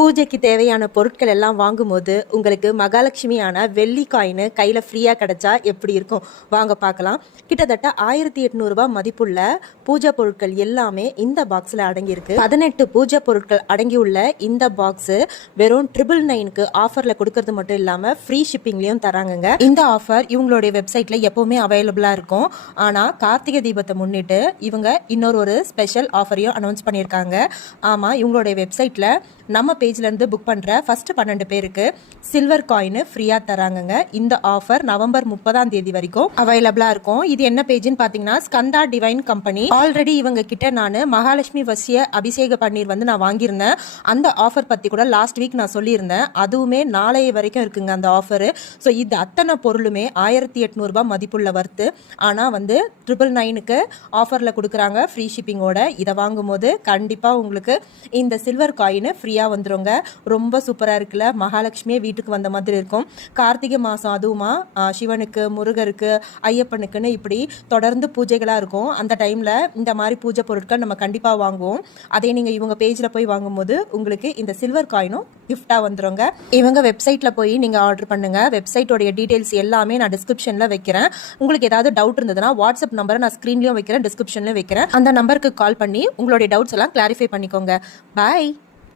பூஜைக்கு தேவையான பொருட்கள் எல்லாம் வாங்கும்போது உங்களுக்கு மகாலட்சுமியான வெள்ளி காயின் கையில் ஃப்ரீயாக கிடைச்சா எப்படி இருக்கும்? வாங்க பார்க்கலாம். கிட்டத்தட்ட ஆயிரத்தி எட்நூறுபா மதிப்புள்ள பூஜை பொருட்கள் எல்லாமே இந்த பாக்ஸில் அடங்கியிருக்கு. பதினெட்டு பூஜை பொருட்கள் அடங்கியுள்ள இந்த பாக்ஸு வெறும் ட்ரிபிள் நைனுக்கு ஆஃபரில் கொடுக்கறது மட்டும் இல்லாமல் ஃப்ரீ ஷிப்பிங்லேயும் தராங்கங்க. இந்த ஆஃபர் இவங்களுடைய வெப்சைட்டில் எப்போவுமே அவைலபிளாக இருக்கும். ஆனால் கார்த்திகை தீபத்தை முன்னிட்டு இவங்க இன்னொரு ஒரு ஸ்பெஷல் ஆஃபரையும் அனௌன்ஸ் பண்ணியிருக்காங்க. ஆமாம் இவங்களுடைய வெப்சைட்டில் நம்ம பேஜ்லேருந்து புக் பண்ணுற ஃபஸ்ட்டு பன்னெண்டு பேருக்கு சில்வர் காயின் ஃப்ரீயாக தராங்கங்க. இந்த ஆஃபர் நவம்பர் முப்பதாம் தேதி வரைக்கும் அவைலபிளாக இருக்கும். இது என்ன பேஜ்னு பார்த்தீங்கன்னா ஸ்கந்தா டிவைன் கம்பெனி ஆல்ரெடி இவங்க கிட்ட நான் மகாலட்சுமி வசிய அபிஷேக பன்னீர் வந்து நான் வாங்கியிருந்தேன். அந்த ஆஃபர் பற்றி கூட லாஸ்ட் வீக் நான் சொல்லியிருந்தேன். அதுவுமே நாளைய வரைக்கும் இருக்குங்க அந்த ஆஃபரு ஸோ இது அத்தனை பொருளுமே ஆயிரத்தி எட்நூறுபா மதிப்புள்ள வர்த்து ஆனால் வந்து ட்ரிபிள் நைனுக்கு ஆஃபரில் கொடுக்குறாங்க. ஃப்ரீ ஷிப்பிங்கோட இதை வாங்கும்போது கண்டிப்பாக உங்களுக்கு இந்த சில்வர் காயின் ஃப்ரீயாக வந்துடுங்க ரொம்ப சூப்பராக இருக்குல்ல? மகாலட்சுமியே வீட்டுக்கு வந்த மாதிரி இருக்கும். கார்த்திகை மாதம் அதுவுமா சிவனுக்கு முருகருக்கு ஐயப்பனுக்குன்னு இப்படி தொடர்ந்து பூஜைகளாக இருக்கும். அந்த டைமில் இந்த மாதிரி பூஜை பொருட்கள் நம்ம கண்டிப்பாக வாங்குவோம். அதே நீங்கள் இவங்க பேஜில் போய் வாங்கும்போது உங்களுக்கு இந்த சில்வர் காயினும் கிஃப்டாக வந்துடுங்க இவங்க வெப்சைட்டில் போய் நீங்கள் ஆர்டர் பண்ணுங்கள் வெப்சைட்டோடைய டீட்டெயில்ஸ் எல்லாமே நான் டிஸ்கிரிப்ஷனில் வைக்கிறேன். உங்களுக்கு ஏதாவது டவுட் இருந்ததுன்னா வாட்ஸ்அப் நம்பரை நான் ஸ்க்ரீன்லேயும் வைக்கிறேன் டிஸ்கிரிப்ஷன்லேயும் வைக்கிறேன். அந்த நம்பருக்கு கால் பண்ணி உங்களுடைய டவுட்ஸ் எல்லாம் கிளாரிஃபை பண்ணிக்கோங்க. பாய்